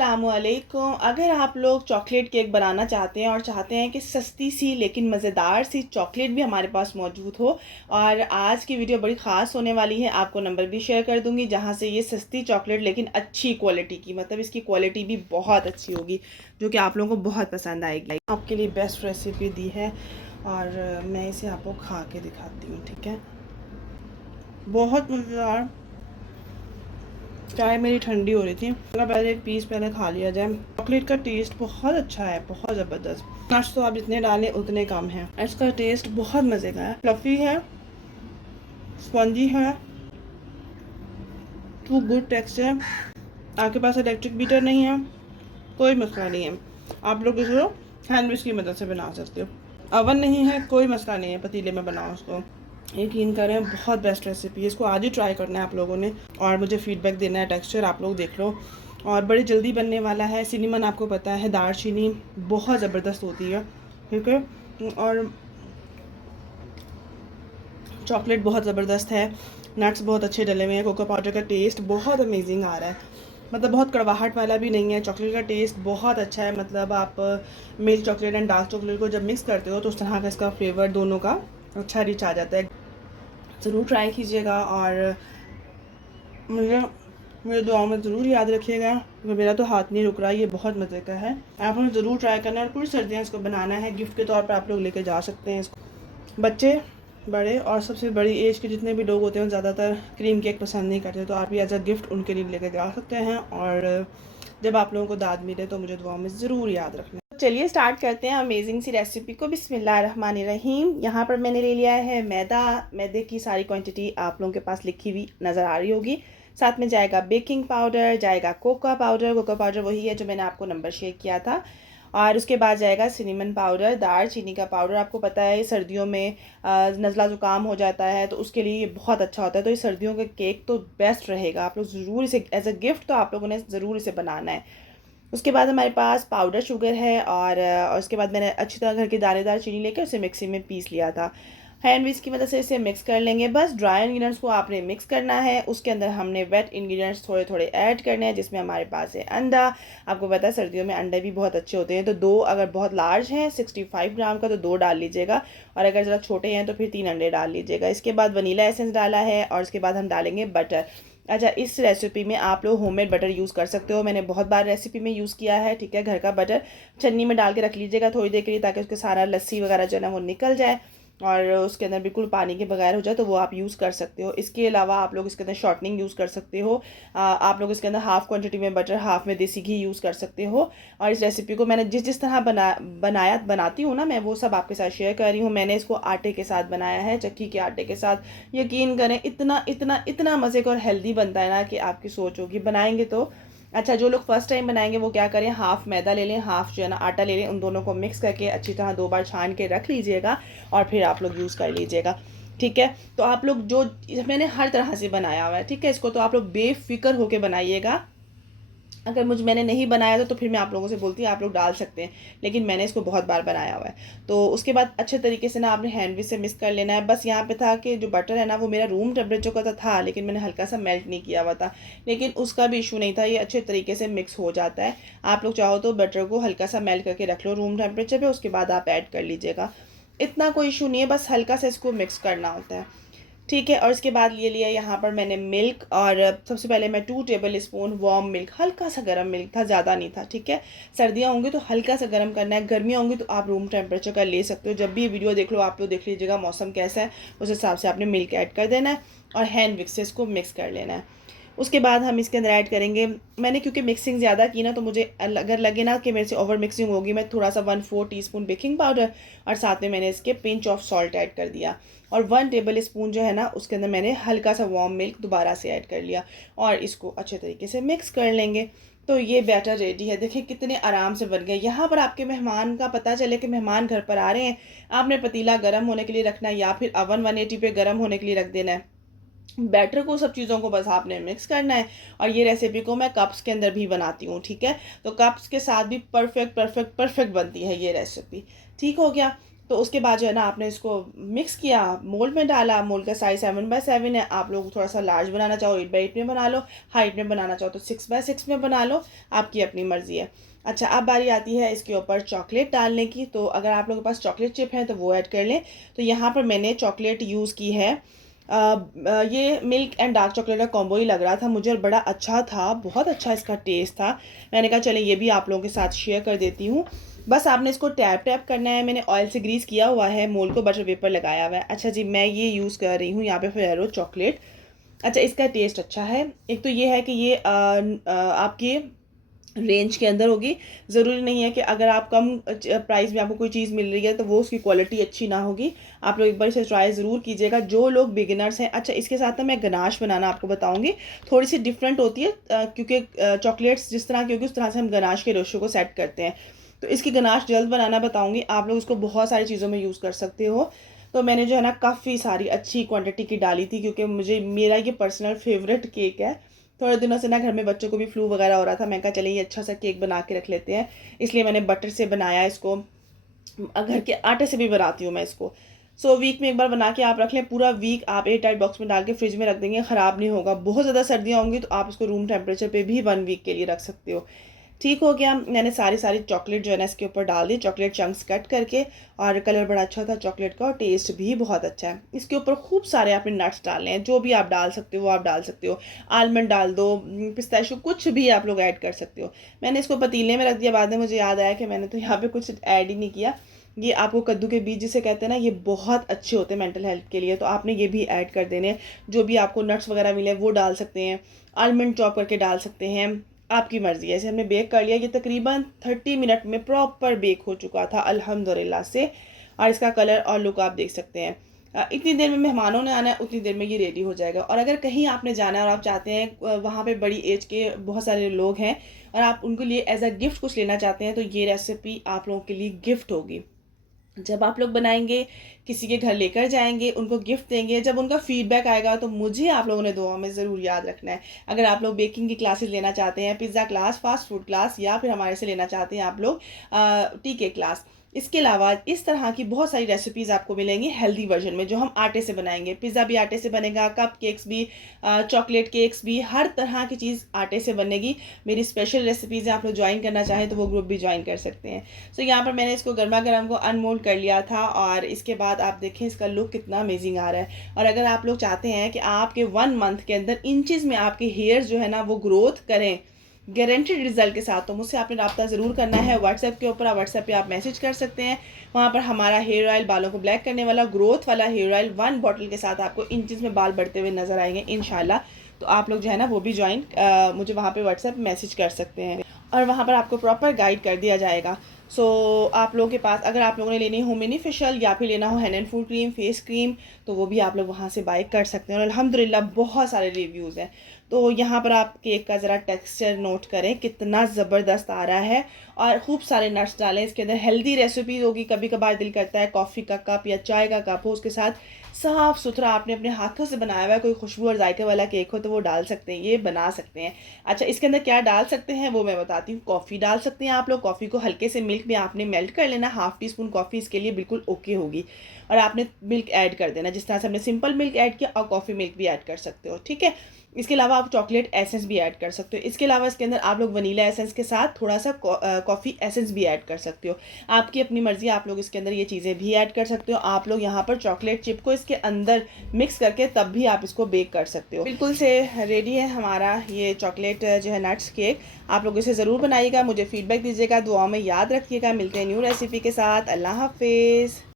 अस्सलामुअलैकुम। अगर आप लोग चॉकलेट केक बनाना चाहते हैं और चाहते हैं कि सस्ती सी लेकिन मज़ेदार सी चॉकलेट भी हमारे पास मौजूद हो, और आज की वीडियो बड़ी ख़ास होने वाली है। आपको नंबर भी शेयर कर दूंगी जहां से ये सस्ती चॉकलेट लेकिन अच्छी क्वालिटी की, मतलब इसकी क्वालिटी भी बहुत अच्छी होगी जो कि आप लोगों को बहुत पसंद आएगी। आपके लिए बेस्ट रेसिपी दी है और मैं इसे आपको खा के दिखाती हूँ। ठीक है, बहुत मज़ेदार। चाय मेरी ठंडी हो रही थी, पहले एक पीस पहले खा लिया जाए। चॉकलेट का टेस्ट बहुत अच्छा है, बहुत ज़बरदस्त। नट्स तो आप जितने डालें उतने कम है। इसका टेस्ट बहुत मज़े का है, फ्लफी है, स्पंजी है, टू गुड टेक्सचर। आपके पास इलेक्ट्रिक बीटर नहीं है, कोई मसला नहीं है, आप लोग इसको हैंडविच की मदद से बना सकते हो। अवन नहीं है, कोई मसला नहीं है, पतीले में बनाओ उसको। यकीन करें बहुत बेस्ट रेसिपी है, इसको आज ही ट्राई करना है आप लोगों ने और मुझे फीडबैक देना है। टेक्सचर आप लोग देख लो और बड़ी जल्दी बनने वाला है। सिनेमन आपको पता है, दालचीनी बहुत ज़बरदस्त होती है, ठीक है, और चॉकलेट बहुत ज़बरदस्त है, नट्स बहुत अच्छे डले हुए हैं, कोको पाउडर का टेस्ट बहुत अमेजिंग आ रहा है, मतलब बहुत कड़वाहट वाला भी नहीं है। चॉकलेट का टेस्ट बहुत अच्छा है, मतलब आप milk chocolate and dark chocolate को जब मिक्स करते हो तो उस तरह का इसका फ्लेवर दोनों का अच्छा रिच आ जाता है। ज़रूर ट्राई कीजिएगा और मुझे मेरे दुआओं में ज़रूर याद रखिएगा क्योंकि मेरा तो हाथ नहीं रुक रहा। ये बहुत मज़े का है, आप हमें ज़रूर ट्राई करना है और पूरी सर्दियाँ इसको बनाना है। गिफ्ट के तौर पर आप लोग लेके जा सकते हैं इसको। बच्चे, बड़े और सबसे बड़ी एज के जितने भी लोग होते हैं ज़्यादातर क्रीम केक पसंद नहीं करते, तो आप ये एज अ गिफ्ट उनके लिए लेके जा सकते हैं। और जब आप लोगों को दाद मिले तो मुझे दुआओं में ज़रूर याद रखना। चलिए स्टार्ट करते हैं अमेजिंग सी रेसिपी को। बिस्मिल्लाहिर्रहमानिर्रहीम। यहाँ पर मैंने ले लिया है मैदा। मैदे की सारी क्वांटिटी आप लोगों के पास लिखी हुई नज़र आ रही होगी। साथ में जाएगा बेकिंग पाउडर, जाएगा कोको पाउडर। कोको पाउडर वही है जो मैंने आपको नंबर शेयर किया था। और उसके बाद जाएगा सिनेमन पाउडर, दालचीनी का पाउडर। आपको पता है सर्दियों में नज़ला ज़ुकाम हो जाता है तो उसके लिए ये बहुत अच्छा होता है, तो ये सर्दियों का केक तो बेस्ट रहेगा। आप लोग ज़रूर इसे एज अ गिफ्ट तो आप लोगों ने ज़रूर इसे बनाना है। उसके बाद हमारे पास पाउडर शुगर है और उसके बाद मैंने अच्छी तरह घर की दानेदार चीनी लेकर उसे मिक्सी में पीस लिया था। हैंड विस्क की मदद से इसे मिक्स कर लेंगे। बस ड्राई इंग्रेडिएंट्स को आपने मिक्स करना है, उसके अंदर हमने वेट इंग्रेडिएंट्स थोड़े थोड़े ऐड करने हैं, जिसमें हमारे पास है अंडा। आपको पता है सर्दियों में अंडे भी बहुत अच्छे होते हैं, तो दो, अगर बहुत लार्ज हैं 65 ग्राम का तो दो डाल लीजिएगा, और अगर ज़रा छोटे हैं तो फिर 3 अंडे डाल लीजिएगा। इसके बाद वनीला एसेंस डाला है और उसके बाद हम डालेंगे बटर। अच्छा, इस रेसिपी में आप लोग होममेड बटर यूज़ कर सकते हो, मैंने बहुत बार रेसिपी में यूज़ किया है। ठीक है, घर का बटर छन्नी में डाल के रख लीजिएगा थोड़ी देर के लिए, ताकि उसके सारा लस्सी वगैरह जो है ना वो निकल जाए और उसके अंदर बिल्कुल पानी के बगैर हो जाए, तो वो आप यूज़ कर सकते हो। इसके अलावा आप लोग इसके अंदर शॉर्टनिंग यूज़ कर सकते हो। आप लोग इसके अंदर हाफ़ क्वांटिटी में बटर, हाफ़ में देसी घी यूज़ कर सकते हो। और इस रेसिपी को मैंने जिस जिस तरह बनाती हूँ ना, मैं वो सब आपके साथ शेयर कर रही हूँ। मैंने इसको आटे के साथ बनाया है, चक्की के आटे के साथ। यकीन करें इतना इतना इतना मज़े का और हेल्दी बनता है ना कि आपकी सोच होगी बनाएंगे तो। अच्छा, जो लोग फर्स्ट टाइम बनाएंगे वो क्या करें, हाफ़ मैदा ले लें, हाफ़ जो है ना आटा ले लें, उन दोनों को मिक्स करके अच्छी तरह 2 बार छान के रख लीजिएगा और फिर आप लोग यूज़ कर लीजिएगा। ठीक है, तो आप लोग जो मैंने हर तरह से बनाया हुआ है, ठीक है, इसको तो आप लोग बेफिक्र होके बनाइएगा। अगर मैंने नहीं बनाया तो फिर मैं आप लोगों से बोलती आप लोग डाल सकते हैं, लेकिन मैंने इसको बहुत बार बनाया हुआ है। तो उसके बाद अच्छे तरीके से ना आपने हैंडविच से मिक्स कर लेना है। बस यहाँ पे था कि जो बटर है ना वो मेरा रूम टेम्परेचर का तो था, लेकिन मैंने हल्का सा मेल्ट नहीं किया हुआ था, लेकिन उसका भी इशू नहीं था, ये अच्छे तरीके से मिक्स हो जाता है। आप लोग चाहो तो बटर को हल्का सा मेल्ट करके रख लो रूम टेम्परेचर पर, उसके बाद आप ऐड कर लीजिएगा, इतना कोई इशू नहीं है, बस हल्का सा इसको मिक्स करना होता है। ठीक है, और इसके बाद ले लिया यहाँ पर मैंने मिल्क, और सबसे पहले मैं 2 टेबल स्पून वार्म मिल्क, हल्का सा गर्म मिल्क था, ज़्यादा नहीं था। ठीक है, सर्दियाँ होंगी तो हल्का सा गर्म करना है, गर्मियाँ होंगी तो आप रूम टेम्परेचर का ले सकते हो। जब भी वीडियो देख लो आप लोग देख लीजिएगा मौसम कैसा है, उस हिसाब से आपने मिल्क ऐड कर देना है और हैंड विक्स से इसको मिक्स कर लेना है। उसके बाद हम इसके अंदर ऐड करेंगे, मैंने क्योंकि मिक्सिंग ज़्यादा की ना, तो मुझे अगर लगे ना कि मेरे से ओवर मिक्सिंग होगी, मैं थोड़ा सा 1/4 टीस्पून बेकिंग पाउडर और साथ में मैंने इसके पिंच ऑफ सॉल्ट ऐड कर दिया, और 1 टेबल स्पून जो है ना उसके अंदर मैंने हल्का सा वार्म मिल्क दोबारा से ऐड कर लिया और इसको अच्छे तरीके से मिक्स कर लेंगे। तो ये बैटर रेडी है, देखें कितने आराम से बन गए। यहाँ पर आपके मेहमान का पता चले कि मेहमान घर पर आ रहे हैं, आपने पतीला गर्म होने के लिए रखना है या फिर अवन 180 पे गर्म होने के लिए रख देना है। बैटर को, सब चीज़ों को बस आपने मिक्स करना है। और ये रेसिपी को मैं कप्स के अंदर भी बनाती हूँ, ठीक है, तो कप्स के साथ भी परफेक्ट परफेक्ट परफेक्ट बनती है ये रेसिपी। ठीक हो गया। तो उसके बाद जो है ना आपने इसको मिक्स किया, मोल्ड में डाला। मोल्ड का साइज़ 7x7 है। आप लोग थोड़ा सा लार्ज बनाना चाहो 8x8 में बना लो, हाइट में बनाना चाहो तो 6x6 में बना लो, आपकी अपनी मर्ज़ी है। अच्छा, अब बारी आती है इसके ऊपर चॉकलेट डालने की। तो अगर आप लोगों के पास चॉकलेट चिप है तो वो ऐड कर लें। तो यहाँ पर मैंने चॉकलेट यूज़ की है, ये मिल्क एंड डार्क चॉकलेट का कॉम्बो ही लग रहा था मुझे और बड़ा अच्छा था, बहुत अच्छा इसका टेस्ट था। मैंने कहा चलें ये भी आप लोगों के साथ शेयर कर देती हूँ। बस आपने इसको टैप टैप करना है। मैंने ऑयल से ग्रीस किया हुआ है, मोल्ड को बटर पेपर लगाया हुआ है। अच्छा जी, मैं ये यूज़ कर रही हूँ यहाँ पे फेरेरो चॉकलेट। अच्छा, इसका टेस्ट अच्छा है। एक तो ये है कि ये आपके रेंज के अंदर होगी। ज़रूरी नहीं है कि अगर आप कम प्राइस में आपको कोई चीज़ मिल रही है तो वो उसकी क्वालिटी अच्छी ना होगी। आप लोग एक बार इसे ट्राई ज़रूर कीजिएगा, जो लोग बिगिनर्स हैं। अच्छा, इसके साथ ना मैं गनाश बनाना आपको बताऊंगी, थोड़ी सी डिफरेंट होती है, क्योंकि चॉकलेट्स जिस तरह की होगी उस तरह से हम गनाश के रेशो को सेट करते हैं। तो इसकी गनाश जल्द बनाना बताऊँगी। आप लोग इसको बहुत सारी चीज़ों में यूज़ कर सकते हो। तो मैंने जो है ना काफ़ी सारी अच्छी क्वांटिटी की डाली थी, क्योंकि मेरा ये पर्सनल फेवरेट केक है। थोड़े दिनों से ना घर में बच्चों को भी फ्लू वगैरह हो रहा था, मैं कहा चलिए ये अच्छा सा केक बना के रख लेते हैं, इसलिए मैंने बटर से बनाया इसको। घर के आटे से भी बनाती हूँ मैं इसको। वीक में एक बार बना के आप रख लें, पूरा वीक आप एयर टाइट बॉक्स में डाल के फ्रिज में रख देंगे, ख़राब नहीं होगा। बहुत ज़्यादा सर्दियाँ होंगी तो आप इसको रूम टेम्परेचर पे भी 1 वीक के लिए रख सकते हो। ठीक हो गया। मैंने सारी चॉकलेट जो है ना इसके ऊपर डाल दी, चॉकलेट चंक्स कट करके, और कलर बड़ा अच्छा था चॉकलेट का और टेस्ट भी बहुत अच्छा है। इसके ऊपर खूब सारे आपने नट्स डालने हैं, जो भी आप डाल सकते हो वो आप डाल सकते हो। आलमंड डाल दो, पिस्ताशियो, कुछ भी आप लोग ऐड कर सकते हो। मैंने इसको पतीले में रख दिया, बाद में मुझे याद आया कि मैंने तो यहाँ पे कुछ ऐड ही नहीं किया। ये आपको कद्दू के बीज जिसे कहते हैं ना, ये बहुत अच्छे होते हैं मेंटल हेल्थ के लिए, तो आपने ये भी ऐड कर देने। जो भी आपको नट्स वगैरह मिले वो डाल सकते हैं, आलमंड चॉप करके डाल सकते हैं, आपकी मर्ज़ी है। ऐसे हमने बेक कर लिया, ये तकरीबन 30 मिनट में प्रॉपर बेक हो चुका था अल्हम्दुलिल्लाह से। और इसका कलर और लुक आप देख सकते हैं। इतनी देर में मेहमानों ने आना है, उतनी देर में ये रेडी हो जाएगा। और अगर कहीं आपने जाना है और आप चाहते हैं वहाँ पे बड़ी एज के बहुत सारे लोग हैं और आप उनके लिए एज अ गिफ्ट कुछ लेना चाहते हैं, तो ये रेसिपी आप लोगों के लिए गिफ्ट होगी। जब आप लोग बनाएंगे, किसी के घर लेकर जाएंगे, उनको गिफ्ट देंगे, जब उनका फीडबैक आएगा तो मुझे आप लोगों ने दुआ में ज़रूर याद रखना है। अगर आप लोग बेकिंग की क्लासेस लेना चाहते हैं, pizza class, fast food class, या फिर हमारे से लेना चाहते हैं आप लोग टीके क्लास, इसके अलावा इस तरह की बहुत सारी रेसिपीज़ आपको मिलेंगी हेल्दी वर्जन में, जो हम आटे से बनाएंगे। पिज़्ज़ा भी आटे से बनेगा, कप केक्स भी, चॉकलेट केक्स भी, हर तरह की चीज़ आटे से बनेगी। मेरी स्पेशल रेसिपीज़ आप लोग ज्वाइन करना चाहें तो वो ग्रुप भी ज्वाइन कर सकते हैं। सो यहाँ पर मैंने इसको गर्मा गर्म को अनमोल्ड कर लिया था, और इसके बाद आप देखें इसका लुक कितना अमेजिंग आ रहा है। और अगर आप लोग चाहते हैं कि आपके 1 मंथ के अंदर इंचज़ में आपके हेयर्स जो है ना वो ग्रोथ करें गारंटेड रिजल्ट के साथ, तो मुझसे आपने रब्ता ज़रूर करना है व्हाट्सएप के ऊपर। व्हाट्सएप पे आप मैसेज कर सकते हैं। वहाँ पर हमारा हेयर ऑयल, बालों को ब्लैक करने वाला ग्रोथ वाला हेयर ऑयल 1 बॉटल के साथ आपको इंचज़ में बाल बढ़ते हुए नज़र आएंगे इंशाल्लाह। तो आप लोग जो है ना वो भी ज्वाइन मुझे वहाँ पे व्हाट्सएप मैसेज कर सकते हैं, और वहाँ पर आपको प्रॉपर गाइड कर दिया जाएगा। आप लोगों के पास अगर आप लोगों ने लेनी हो बेनिफिशियल या फिर लेना हो hand and foot cream, face cream, तो वो भी आप लोग वहाँ से बाय कर सकते हैं। और अल्हम्दुलिल्लाह बहुत सारे रिव्यूज़ हैं। तो यहाँ पर आप केक का ज़रा टेक्सचर नोट करें, कितना ज़बरदस्त आ रहा है। और खूब सारे नट्स डालें इसके अंदर, हेल्दी रेसिपी होगी। कभी कभार दिल करता है कॉफ़ी का कप या चाय का कप हो, उसके साथ साफ़ सुथरा आपने अपने हाथों से बनाया हुआ है कोई खुशबू और जायके वाला केक हो तो वो डाल सकते हैं, ये बना सकते हैं। अच्छा, इसके अंदर क्या डाल सकते हैं वो मैं बताती हूँ। कॉफ़ी डाल सकते हैं आप लोग। कॉफ़ी को हल्के से मिल्क में आपने मेल्ट कर लेना, हाफ़ टी स्पून कॉफ़ी इसके लिए बिल्कुल ओके होगी। और आपने मिल्क ऐड कर देना, जिस तरह से हमने सिंपल मिल्क ऐड किया, और कॉफ़ी मिल्क भी ऐड कर सकते हो, ठीक है। इसके अलावा आप चॉकलेट एसेंस भी ऐड कर सकते हो। इसके अलावा इसके अंदर आप लोग वनीला एसेंस के साथ थोड़ा सा कॉफ़ी एसेंस भी ऐड कर सकते हो। आपकी अपनी मर्ज़ी, आप लोग इसके अंदर ये चीज़ें भी ऐड कर सकते हो। आप लोग यहाँ पर चॉकलेट चिप को इसके अंदर मिक्स करके तब भी आप इसको बेक कर सकते हो। बिल्कुल से रेडी है हमारा ये चॉकलेट जो है नट्स केक। आप लोग इसे ज़रूर बनाइएगा, मुझे फ़ीडबैक दीजिएगा, दुआ में याद रखिएगा। मिलते हैं न्यू रेसिपी के साथ। अल्लाह हाफिज़।